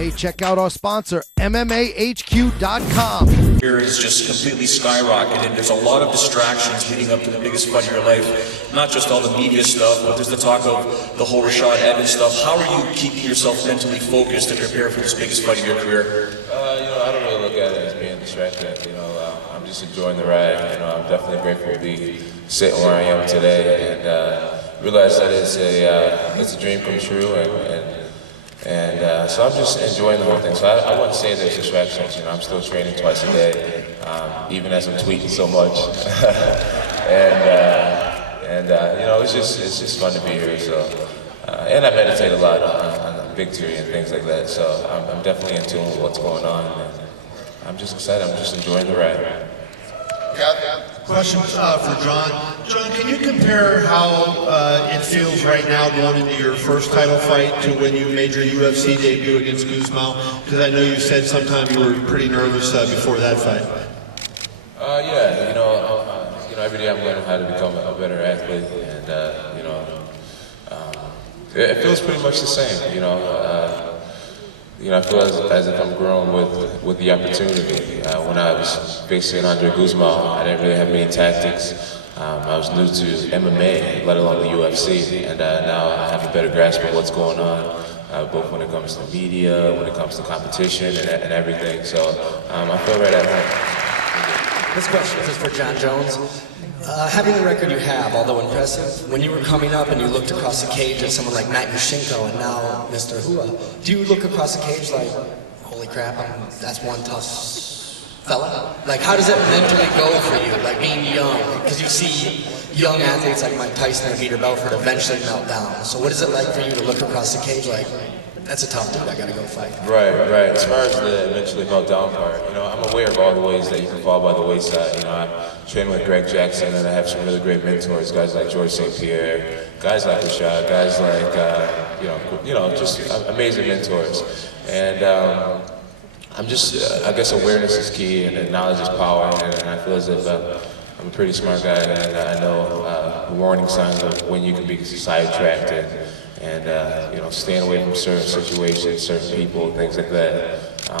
Hey, check out our sponsor, MMAHQ.com. Career is just completely skyrocketed. There's a lot of distractions leading up to the biggest fight of your life. Not just all the media stuff, but there's the talk of the whole Rashad Evans stuff. How are you keeping yourself mentally focused to prepare for this biggest fight of your career? I don't really look at it as being distracted. I'm just enjoying the ride. I'm definitely grateful to be sitting where I am today and realize that it's a dream come true and so I'm just enjoying the whole thing. So I wouldn't say there's distractions. I'm still training twice a day, even as I'm tweeting so much. It's just fun to be here. So and I meditate a lot on victory and things like that. So I'm definitely in tune with what's going on. And I'm just excited. I'm just enjoying the ride. Question for Jon. Jon, can you compare how it feels right now going into your first title fight to when you made your UFC debut against Guzman? Because I know you said sometime you were pretty nervous before that fight. Every day I'm learning how to become a better athlete, and it feels pretty much the same. I feel as if I'm growing with the opportunity. When I was facing Andre Guzman, I didn't really have many tactics. I was new to MMA, let alone the UFC, and now I have a better grasp of what's going on, both when it comes to media, when it comes to competition, and everything. So I feel right at home. This question is for Jon Jones. Having the record you have, although impressive, when you were coming up and you looked across the cage at someone like Matt Yushchenko and now Mr. Hua, do you look across the cage like, holy crap, that's one tough fella? Like, how does it mentally go for you, like being young? Because you see young athletes like Mike Tyson or Peter Belfort eventually melt down. So what is it like for you to look across the cage like, that's a tough dude, I gotta go fight? Right. As far as the eventually meltdown part, I'm aware of all the ways that you can fall by the wayside. I train with Greg Jackson, and I have some really great mentors, guys like George St. Pierre, guys like Rashad, guys like, just amazing mentors. And I'm just, I guess awareness is key, and knowledge is power, and I feel as if I'm a pretty smart guy, and I know warning signs of when you can be sidetracked and staying away from certain situations, certain people, things like that.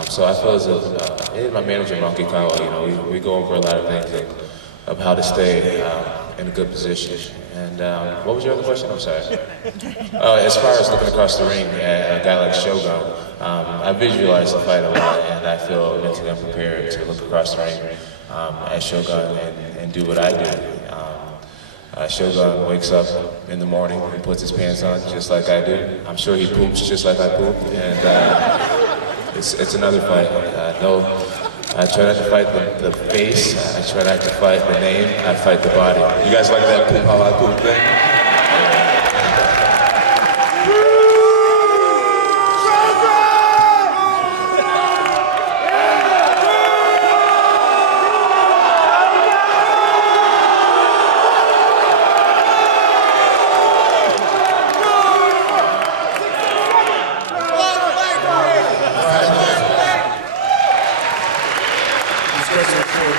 So I feel as if my manager, Monkey Kyle, we go over a lot of things of how to stay in a good position. And what was your other question? I'm sorry. As far as looking across the ring at a guy like Shogun, I visualize the fight a lot, and I feel mentally prepared to look across the ring at Shogun and do what I do. Shogun wakes up in the morning and puts his pants on just like I do. I'm sure he poops just like I poop, and it's another fight. I try not to fight the face, I try not to fight the name, I fight the body. You guys like that poop how I poop thing?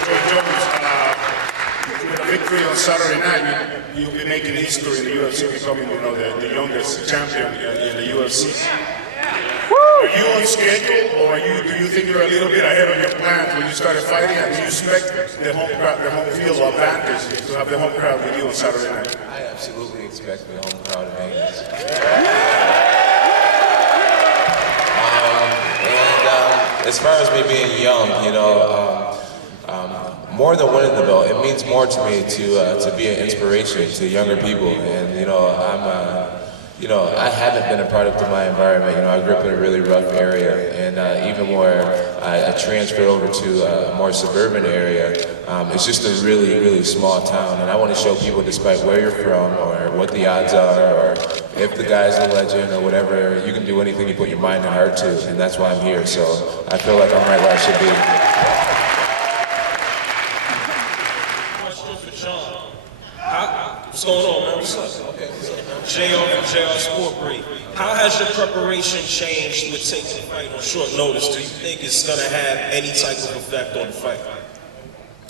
Jon Jones, with a victory on Saturday night, you'll be making history in the UFC, becoming the youngest champion in the UFC. Are you on schedule, or do you think you're a little bit ahead of your plans when you started fighting? And do you expect the home field advantage to have the home crowd with you on Saturday night? I absolutely expect the home crowd advantage. As far as me being young, more than winning the belt, it means more to me to be an inspiration to younger people. And I haven't been a product of my environment. I grew up in a really rough area, and even more, I transferred over to a more suburban area. It's just a really, really small town, and I want to show people, despite where you're from or what the odds are, or if the guy's a legend or whatever, you can do anything you put your mind and heart to, and that's why I'm here. So I feel like I'm right where I should be. Question for Jon. What's going on, man? What's up? Okay, what's up? JR from JR Sport Brief. How has your preparation changed with taking the fight on short notice? Do you think it's going to have any type of effect on the fight?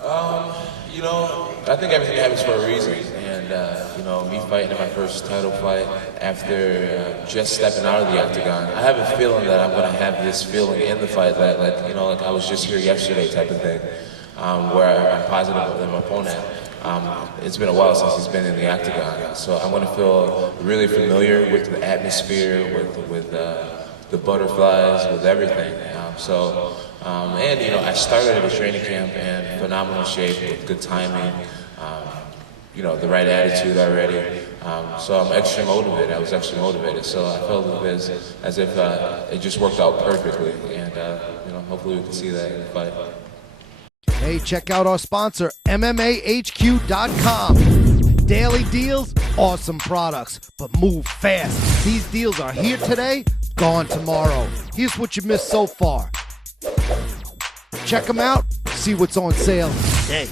I think everything happens for a reason, and And you know, me fighting in my first title fight after just stepping out of the octagon, I have a feeling that I'm gonna have this feeling in the fight that, like, you know, like I was just here yesterday type of thing, where I'm positive of my opponent. It's been a while since he's been in the octagon, so I'm gonna feel really familiar with the atmosphere, with the butterflies, with everything. And you know, I started at a training camp in phenomenal shape with good timing. You know, the right attitude already. So I'm extra motivated. I was extra motivated. So I felt as if it just worked out perfectly. And you know, hopefully we can see that in the fight. Hey, check out our sponsor, MMAHQ.com. Daily deals, awesome products, but move fast. These deals are here today, gone tomorrow. Here's what you missed so far. Check them out, see what's on sale today.